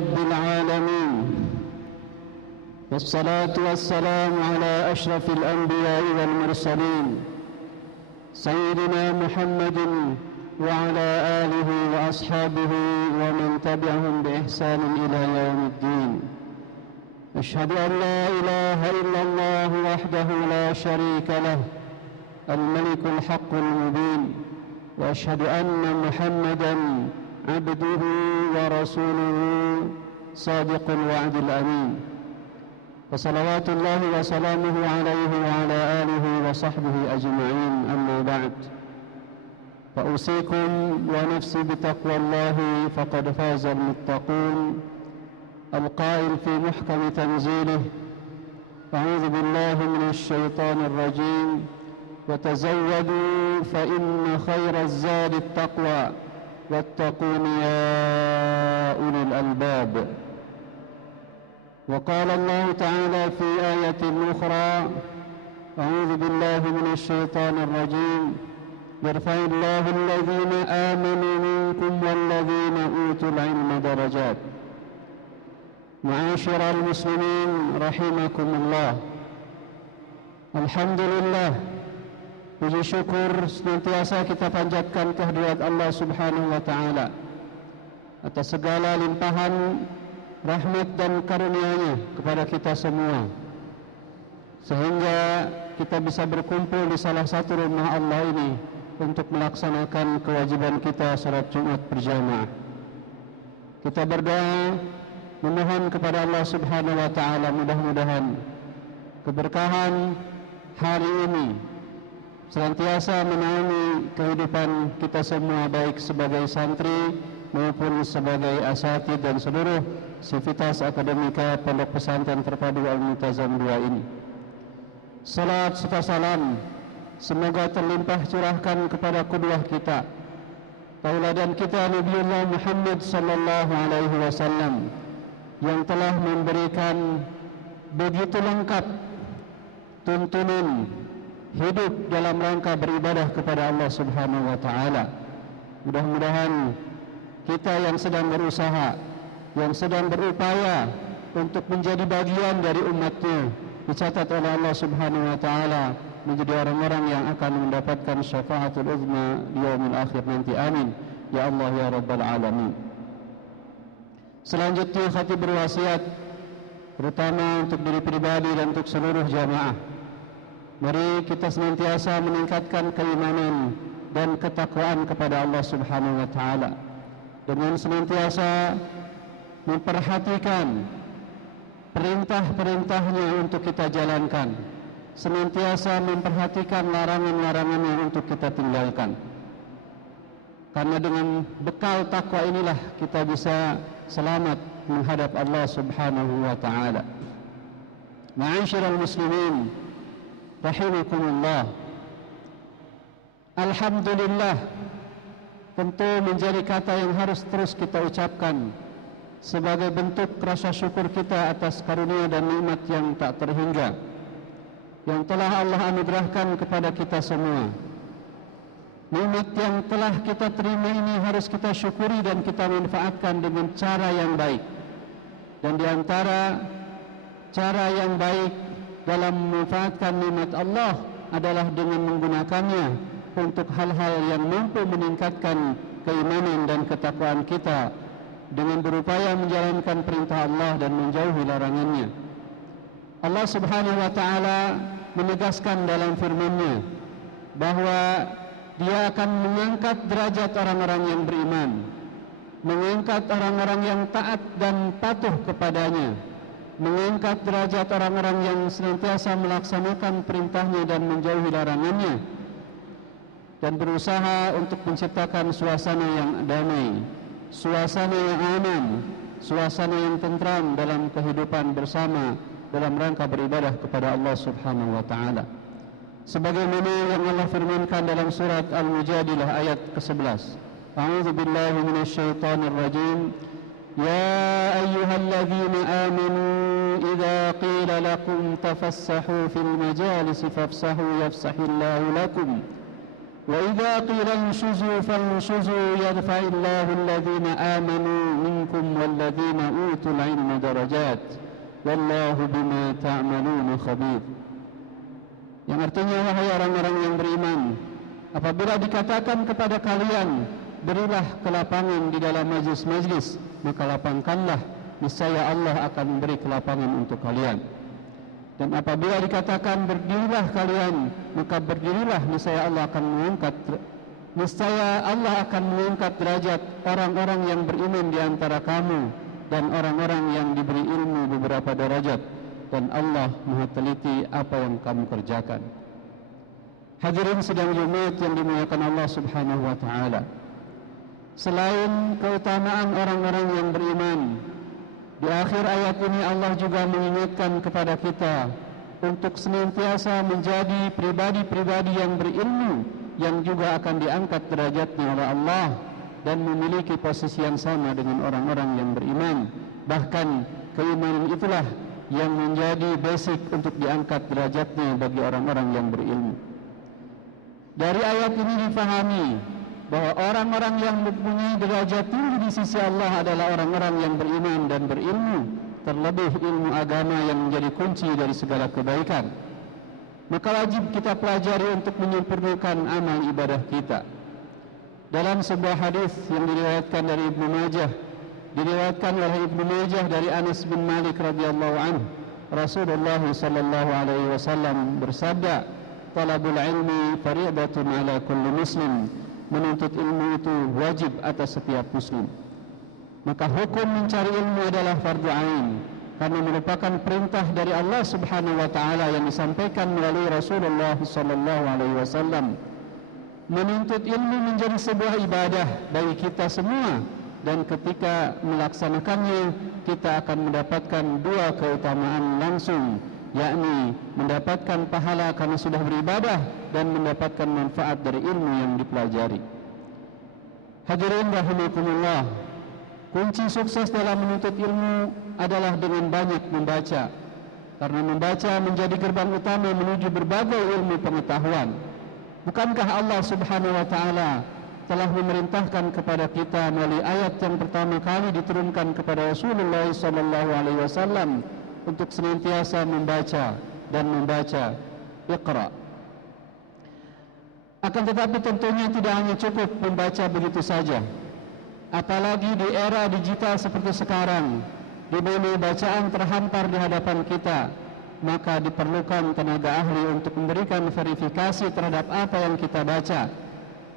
رب العالمين، والصلاة والسلام على أشرف الأنبياء والمرسلين سيدنا محمد وعلى آله وأصحابه ومن تبعهم بإحسان إلى يوم الدين. أشهد أن لا إله إلا الله وحده لا شريك له الملك الحق المبين، وأشهد أن محمدًا عبده ورسوله صادق الوعد الأمين، وصلوات الله وسلامه عليه وعلى آله وصحبه أجمعين. أما بعد، فأوصيكم ونفسي بتقوى الله فقد فاز المتقون. القائل في محكم تنزيله: أعوذ بالله من الشيطان الرجيم، وتزودوا فإن خير الزاد التقوى واتقون يا أولي الألباب. وقال الله تعالى في آية أخرى: أعوذ بالله من الشيطان الرجيم، يرفع الله الذين آمنوا منكم والذين أوتوا العلم درجات. Ma'asyiral muslimin rahimakumullah. Alhamdulillah, puji syukur senantiasa kita panjatkan kehadirat Allah Subhanahu wa taala atas segala limpahan rahmat dan karunia-Nya kepada kita semua, sehingga kita bisa berkumpul di salah satu rumah Allah ini untuk melaksanakan kewajiban kita salat Jumat berjamaah. Kita berdoa memohon kepada Allah Subhanahu wa taala, mudah-mudahan keberkahan hari ini senantiasa menaungi kehidupan kita semua, baik sebagai santri maupun sebagai asatidz dan seluruh sivitas akademika Pondok Pesantren Terpadu Al-Multazam II ini. Salat serta salam semoga terlimpah curahkan kepada qudwah kita, tauladan kita Nabiullah Muhammad sallallahu alaihi wasallam, yang telah memberikan begitu lengkap tuntunan hidup dalam rangka beribadah kepada Allah Subhanahu wa taala. Mudah-mudahan kita yang sedang berusaha, yang sedang berupaya untuk menjadi bagian dari umatnya, dicatat oleh Allah Subhanahu wa taala menjadi orang-orang yang akan mendapatkan syafaatul uzma di yaumil akhir nanti. Amin ya Allah ya rabbal alamin. Selanjutnya khatib berwasiat, terutama untuk diri pribadi dan untuk seluruh jamaah. Mari kita senantiasa meningkatkan keimanan dan ketakwaan kepada Allah Subhanahu wa taala dengan senantiasa memperhatikan perintah-perintahnya untuk kita jalankan, senantiasa memperhatikan larangan-larangannya untuk kita tinggalkan. Karena dengan bekal takwa inilah kita bisa selamat menghadap Allah Subhanahu wa taala. Ma'asyiral muslimin rahimakumullah. Alhamdulillah tentu menjadi kata yang harus terus kita ucapkan sebagai bentuk rasa syukur kita atas karunia dan nikmat yang tak terhingga yang telah Allah anugerahkan kepada kita semua. Nikmat yang telah kita terima ini harus kita syukuri dan kita manfaatkan dengan cara yang baik. Dan di antara cara yang baik dalam memanfaatkan nikmat Allah adalah dengan menggunakannya untuk hal-hal yang mampu meningkatkan keimanan dan ketakwaan kita, dengan berupaya menjalankan perintah Allah dan menjauhi larangannya. Allah Subhanahu wa taala menegaskan dalam firman-Nya bahwa Dia akan mengangkat derajat orang-orang yang beriman, mengangkat orang-orang yang taat dan patuh kepadanya, mengangkat derajat orang-orang yang senantiasa melaksanakan perintahnya dan menjauhi larangannya, dan berusaha untuk menciptakan suasana yang damai, suasana yang aman, suasana yang tentram dalam kehidupan bersama dalam rangka beribadah kepada Allah Subhanahu wa taala. Sebagaimana yang Allah firmankan dalam surat Al-Mujadilah ayat ke-11. A'udzu billahi minasyaitonir rajim. Ya ayyuhalladzina amanu idza qila lakum tafassahu fil majalisi fafsahu yafsahillahu lakum وإذا قيل انشزوا فانشزوا يرفع الله الذين آمنوا منكم والذين أوتوا العلم درجات والله بما تعملون خبير. Yang artinya, wahai orang-orang yang beriman, apabila dikatakan kepada kalian, berilah kelapangan di dalam majlis-majlis, maka lapangkanlah, niscaya Allah akan memberi kelapangan untuk kalian. Dan apabila dikatakan berdirilah kalian, maka berdirilah, niscaya Allah akan mengangkat derajat orang-orang yang beriman di antara kamu dan orang-orang yang diberi ilmu beberapa derajat, dan Allah Maha teliti apa yang kamu kerjakan. Hadirin sidang Jumat yang dimuliakan Allah Subhanahu wa taala. Selain keutamaan orang-orang yang beriman, di akhir ayat ini Allah juga mengingatkan kepada kita untuk senantiasa menjadi pribadi-pribadi yang berilmu, yang juga akan diangkat derajatnya oleh Allah dan memiliki posisi yang sama dengan orang-orang yang beriman. Bahkan keimanan itulah yang menjadi basic untuk diangkat derajatnya bagi orang-orang yang berilmu. Dari ayat ini difahami bahwa orang-orang yang mempunyai derajat tinggi di sisi Allah adalah orang-orang yang beriman dan berilmu, terlebih ilmu agama yang menjadi kunci dari segala kebaikan. Maka wajib kita pelajari untuk menyempurnakan amal ibadah kita. Dalam sebuah hadis yang diriwayatkan dari Ibnu Majah, diriwayatkan oleh Ibnu Majah dari Anas bin Malik radhiyallahu anhu, Rasulullah sallallahu alaihi wasallam bersabda, "Talabul ilmi fariidatun ala kulli muslim." Menuntut ilmu itu wajib atas setiap muslim. Maka hukum mencari ilmu adalah fardu ain, karena merupakan perintah dari Allah Subhanahu wa taala yang disampaikan melalui Rasulullah sallallahu alaihi wasallam. Menuntut ilmu menjadi sebuah ibadah bagi kita semua, dan ketika melaksanakannya kita akan mendapatkan dua keutamaan langsung, yakni mendapatkan pahala karena sudah beribadah dan mendapatkan manfaat dari ilmu yang dipelajari. Hadirin rahimakumullah, kunci sukses dalam menuntut ilmu adalah dengan banyak membaca, karena membaca menjadi gerbang utama menuju berbagai ilmu pengetahuan. Bukankah Allah Subhanahu wa taala telah memerintahkan kepada kita melalui ayat yang pertama kali diturunkan kepada Rasulullah sallallahu alaihi wasallam untuk senantiasa membaca dan membaca, Iqra. Akan tetapi tentunya tidak hanya cukup membaca begitu saja, apalagi di era digital seperti sekarang, di mana bacaan terhampar di hadapan kita, maka diperlukan tenaga ahli untuk memberikan verifikasi terhadap apa yang kita baca.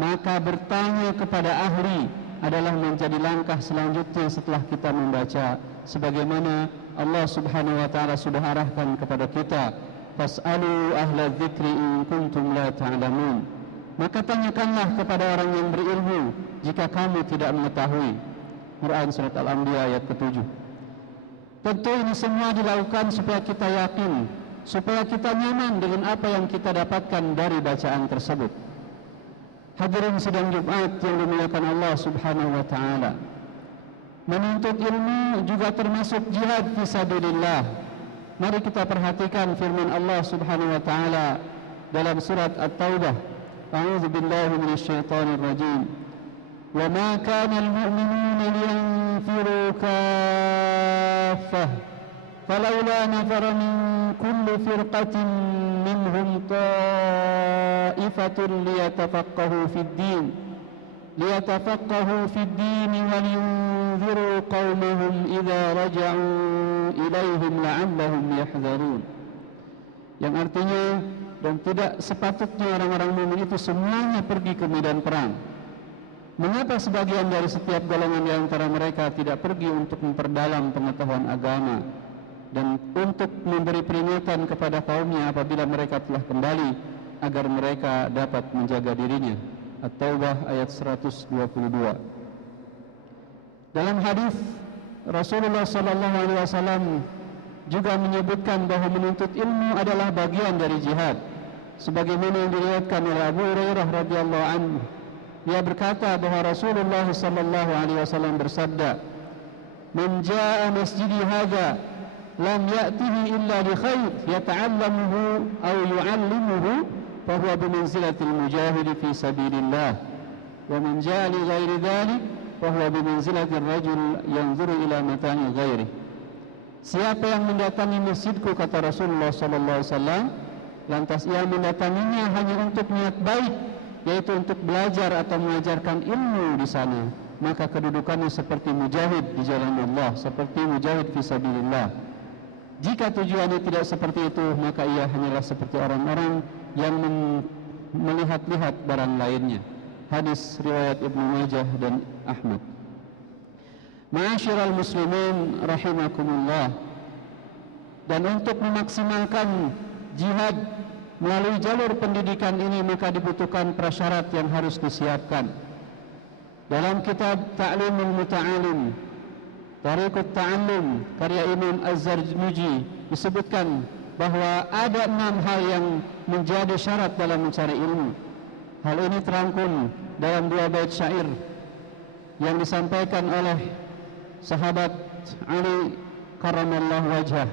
Maka bertanya kepada ahli adalah menjadi langkah selanjutnya setelah kita membaca, sebagaimana Allah Subhanahu wa taala sudah arahkan kepada kita, fas'alu ahla dzikri in kuntum la ta'lamun. Maka tanyakanlah kepada orang yang berilmu jika kamu tidak mengetahui. Quran surat Al-Anbiya ayat ke-7. Tentu ini semua dilakukan supaya kita yakin, supaya kita nyaman dengan apa yang kita dapatkan dari bacaan tersebut. Hadirin sidang Jumat yang dimuliakan Allah Subhanahu wa taala, menuntut ilmu juga termasuk jihad fisabilillah. Mari kita perhatikan firman Allah Subhanahu wa taala dalam surat At-Taubah, A'udzu billahi minasyaitonir rajim. Wa ma kana al-mu'minuna liyanfiru kaffah falawla nafara min kulli firqatin minhum ta'ifatun liyatafaqahu fid din wa liyunziru qaumahum idza raja'u ilaihim la'allahum yahdharun. Yang artinya, dan tidak sepatutnya orang-orang mukmin itu semuanya pergi ke medan perang. Mengapa sebagian dari setiap golongan di antara mereka tidak pergi untuk memperdalam pengetahuan agama dan untuk memberi peringatan kepada kaumnya apabila mereka telah kembali, agar mereka dapat menjaga dirinya. At-Taubah ayat 122. Dalam hadis Rasulullah sallallahu alaihi wasallam juga menyebutkan bahwa menuntut ilmu adalah bagian dari jihad, sebagaimana yang diriwayatkan oleh Abu Hurairah radhiyallahu anhu. Dia berkata bahwa Rasulullah sallallahu alaihi wasallam bersabda, "Man jaa'a masjidi hadza lam ya'tihi illa li khair yata'allamuhu aw yu'allimuhu fahuwa bimanzilatil mujahidi fi sabilillah, wa man jaa li ghairi dhalik fahuwa bimanzilatir rajul yanzuru ila mata'i ghairi. Siapa yang mendatangi masjidku, kata Rasulullah sallallahu alaihi wasallam, lantas ia mendatanginya hanya untuk niat baik, yaitu untuk belajar atau mengajarkan ilmu di sana, maka kedudukannya seperti mujahid di jalan Allah, seperti mujahid fisabilillah. Jika tujuannya tidak seperti itu, maka ia hanyalah seperti orang-orang yang melihat-lihat barang lainnya. Hadis riwayat Ibnu Majah dan Ahmad. Ma'asyiral muslimin rahimakumullah. Dan untuk memaksimalkan jihad melalui jalur pendidikan ini, maka dibutuhkan prasyarat yang harus disiapkan. Dalam kitab Ta'limul Muta'alim, Tariqut Ta'allum, karya Imam Az-Zarnuji, disebutkan bahwa ada 6 hal yang menjadi syarat dalam mencari ilmu. Hal ini terangkum dalam 2 bait syair yang disampaikan oleh sahabat Ali karramallahu wajhah.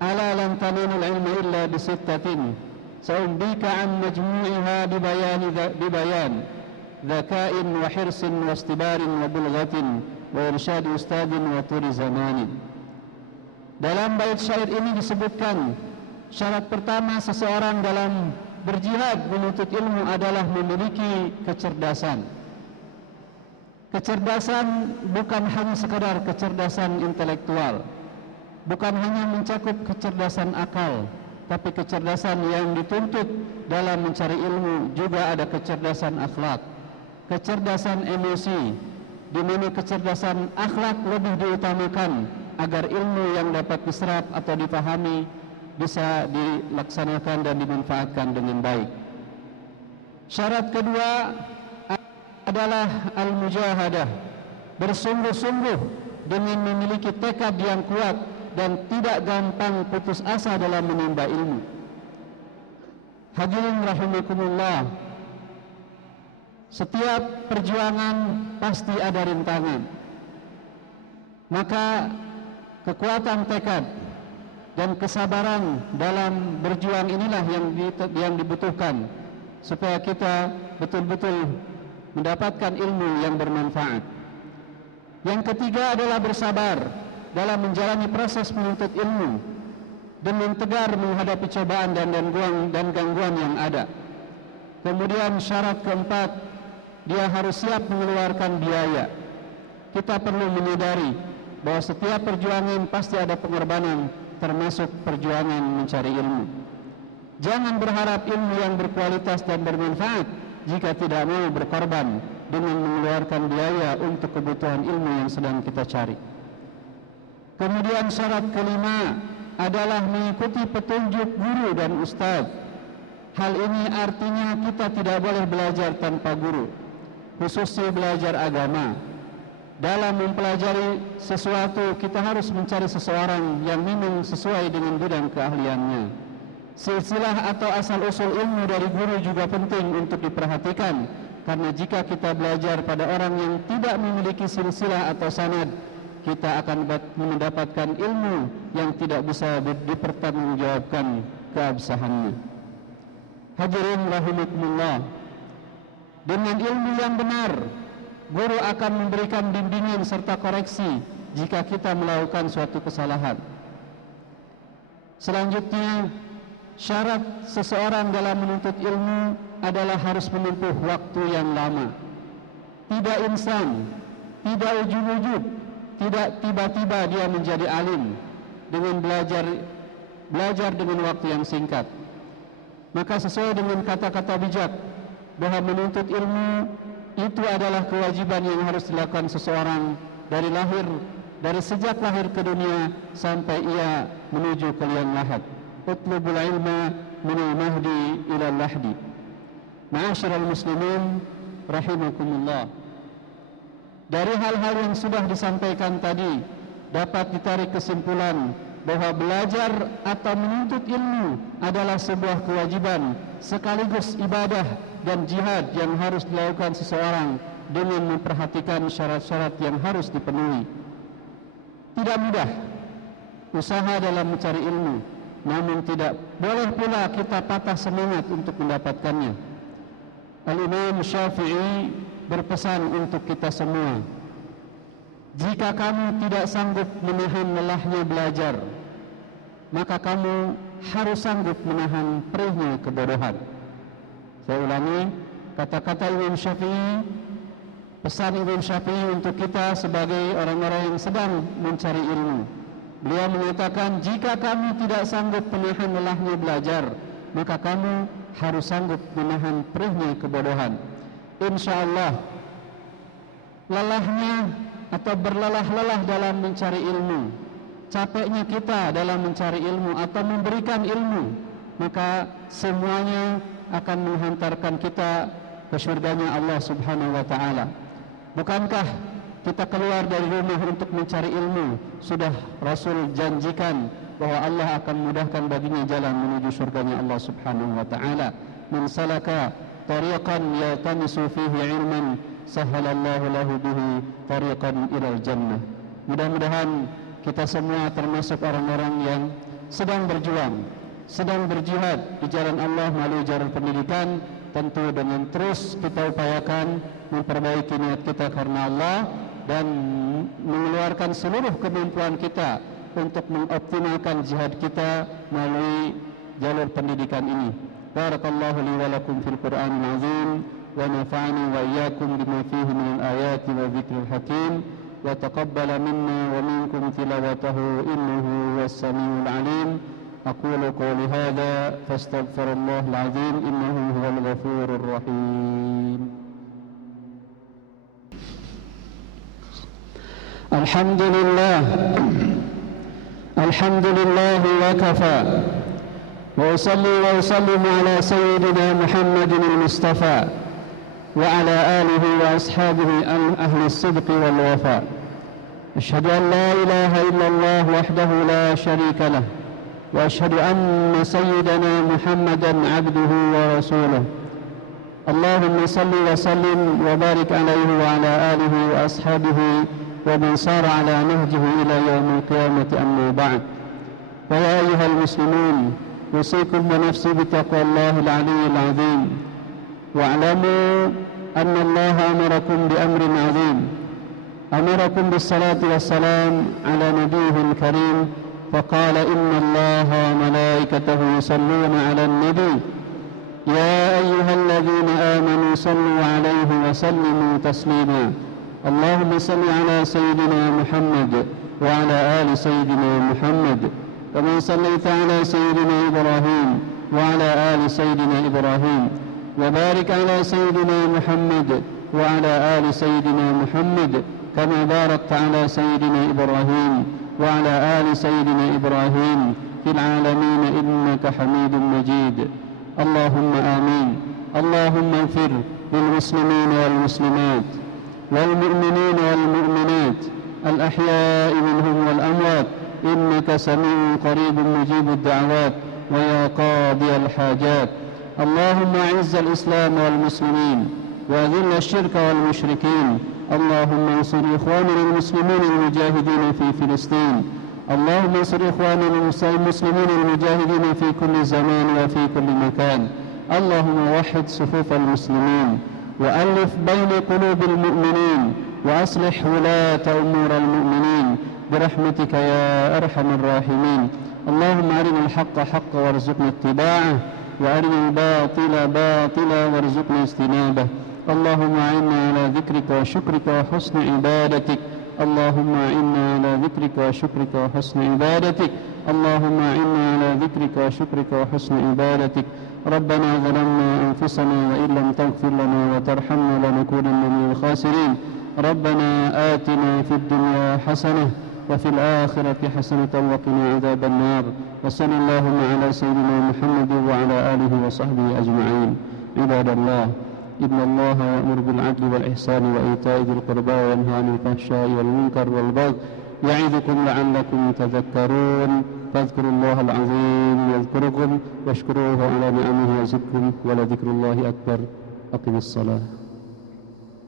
Ala lan tanalul ilma illa bisittatin sa'umbika an majmu'iha bibayan dzaka'in wa hirsin wa istibarin wa bulghatin wa irsyad ustadin wa turi zamanin. Dalam bait syair ini disebutkan syarat pertama seseorang dalam berjihad menuntut ilmu adalah memiliki kecerdasan. Kecerdasan bukan hanya sekadar kecerdasan intelektual, bukan hanya mencakup kecerdasan akal, tapi kecerdasan yang dituntut dalam mencari ilmu juga ada kecerdasan akhlak, kecerdasan emosi, di mana kecerdasan akhlak lebih diutamakan agar ilmu yang dapat diserap atau dipahami bisa dilaksanakan dan dimanfaatkan dengan baik. Syarat kedua adalah al-mujahadah, bersungguh-sungguh dengan memiliki tekad yang kuat dan tidak gampang putus asa dalam menimba ilmu. Hadirin rahimakumullah, setiap perjuangan pasti ada rintangan, maka kekuatan tekad dan kesabaran dalam berjuang inilah yang dibutuhkan supaya kita betul-betul mendapatkan ilmu yang bermanfaat. Yang ketiga adalah bersabar dalam menjalani proses menuntut ilmu dengan tegar menghadapi cobaan dan gangguan yang ada. Kemudian syarat keempat, dia harus siap mengeluarkan biaya. Kita perlu menyadari bahwa setiap perjuangan pasti ada pengorbanan, termasuk perjuangan mencari ilmu. Jangan berharap ilmu yang berkualitas dan bermanfaat jika tidak mau berkorban dengan mengeluarkan biaya untuk kebutuhan ilmu yang sedang kita cari. Kemudian syarat kelima adalah mengikuti petunjuk guru dan ustadz. Hal ini artinya kita tidak boleh belajar tanpa guru, khususnya belajar agama. Dalam mempelajari sesuatu, kita harus mencari seseorang yang memang sesuai dengan bidang keahliannya. Silsilah atau asal-usul ilmu dari guru juga penting untuk diperhatikan, karena jika kita belajar pada orang yang tidak memiliki silsilah atau sanad, kita akan mendapatkan ilmu yang tidak bisa dipertanggungjawabkan keabsahannya. Hadirin rahimakumullah, dengan ilmu yang benar, guru akan memberikan bimbingan serta koreksi jika kita melakukan suatu kesalahan. Selanjutnya, syarat seseorang dalam menuntut ilmu adalah harus menempuh waktu yang lama. Tidak instan, tidak ujug-ujug, tidak tiba-tiba dia menjadi alim dengan belajar dengan waktu yang singkat. Maka sesuai dengan kata-kata bijak bahwa menuntut ilmu itu adalah kewajiban yang harus dilakukan seseorang dari sejak lahir ke dunia sampai ia menuju ke liang lahat. Utlubul ilma minal mahdi ilal lahdi. Ma'asyiral muslimin rahimakumullah. Dari hal-hal yang sudah disampaikan tadi dapat ditarik kesimpulan bahwa belajar atau menuntut ilmu adalah sebuah kewajiban sekaligus ibadah dan jihad yang harus dilakukan seseorang dengan memperhatikan syarat-syarat yang harus dipenuhi. Tidak mudah usaha dalam mencari ilmu, namun tidak boleh pula kita patah semangat untuk mendapatkannya. Al-Imam Syafi'i berpesan untuk kita semua, jika kamu tidak sanggup menahan lelahnya belajar, maka kamu harus sanggup menahan perihnya kebodohan. Saya ulangi kata-kata Imam Syafi'i, pesan Imam Syafi'i untuk kita sebagai orang-orang yang sedang mencari ilmu. Beliau mengatakan, jika kamu tidak sanggup menahan lelahnya belajar, maka kamu harus sanggup menahan perihnya kebodohan. InsyaAllah lelahnya atau berlelah-lelah dalam mencari ilmu, capeknya kita dalam mencari ilmu atau memberikan ilmu, maka semuanya akan menghantarkan kita ke surganya Allah Subhanahu wa ta'ala. Bukankah kita keluar dari rumah untuk mencari ilmu, sudah Rasul janjikan bahwa Allah akan mudahkan baginya jalan menuju surganya Allah Subhanahu wa ta'ala. Man salaka tariqan yaltamisu fihi ilman sahhalallahu lahu bihi tariqan ilal jannah. Mudah-mudahan kita semua termasuk orang-orang yang sedang berjuang, sedang berjihad di jalan Allah melalui jalur pendidikan, tentu dengan terus kita upayakan memperbaiki niat kita karena Allah dan mengeluarkan seluruh kemampuan kita untuk mengoptimalkan jihad kita melalui jalur pendidikan ini. Barakallahu li wa lakum fil Qur'anil azim wa nafa'ani wa iyyakum bima fihi min al-ayati wa dhikril hakim wa taqabbala minna wa minkum tilawatahu innahu huwas samiul alim. Aqulu qawli hadha fastaghfirullahal azim innahu huwal ghafurur rahim. Alhamdulillah, alhamdulillah wa kafa, wa usalli wa usallimu ala sayyidina Muhammadin al-Mustafa wa ala alihi wa ashabihi ahli as-sidqi wal wafa. Ashhadu an la ilaha illallah wahdahu la sharika lah, wa ashhadu anna sayyidina Muhammadan abduhu wa rasuluh. Allahumma salli wa sallim wa barik alaihi wa ala alihi wa ashabihi ومن سار على نهجه إلى يوم القيامة أما بعد. ويا أيها المسلمون، أوصيكم ونفسي بتقوى الله العلي العظيم، واعلموا أن الله أمركم بأمر عظيم، أمركم بالصلاة والسلام على نبيه الكريم، فقال إن الله وملائكته يصلون على النبي يا أيها الذين آمنوا صلوا عليه وسلموا تسليما. اللهم صل على سيدنا محمد وعلى آل سيدنا محمد كما صليت على سيدنا إبراهيم وعلى آل سيدنا إبراهيم، وبارك على سيدنا محمد وعلى آل سيدنا محمد كما باركت على سيدنا إبراهيم وعلى آل سيدنا إبراهيم في العالمين إنك حميد مجيد. اللهم آمين. اللهم اغفر للمسلمين والمسلمات والمؤمنين والمؤمنات الأحياء منهم والأموات إنك سميع قريب مجيب الدعوات ويا قاضي الحاجات. اللهم أعز الإسلام والمسلمين وأذل الشرك والمشركين. اللهم انصر إخواننا المسلمين المجاهدين في فلسطين. اللهم انصر إخواننا المسلمين المجاهدين في كل زمان وفي كل مكان. اللهم وحد صفوف المسلمين وألف بين قلوب المؤمنين وأصلح ولاة أمور المؤمنين برحمتك يا أرحم الراحمين. اللهم أرنا الحق حقا وارزقنا اتباعه وأرنا الباطل باطلا وارزقنا اجتنابه. اللهم أعنا على ذكرك وشكرك وحسن عبادتك. اللهم أعنا على ذكرك وشكرك وحسن عبادتك. اللهم أعنا على ذكرك وشكرك وحسن عبادتك. ربنا ظلمنا أنفسنا وإن لم تغفر لنا وترحمنا لنكونن من الخاسرين. ربنا آتنا في الدنيا حسنة وفي الآخرة حسنة وقنا عذاب النار. وصلى اللهم على سيدنا محمد وعلى آله وصحبه أجمعين. عباد الله، إن الله يأمر بالعدل والإحسان وإيتاء ذي القربى وينهى عن الفحشاء والمنكر والبغي يعظكم لعلكم تذكرون. فاذكروا الله العظيم يذكركم واشكروه على نعمه يزدكم ولذكر الله أكبر. أقم الصلاة.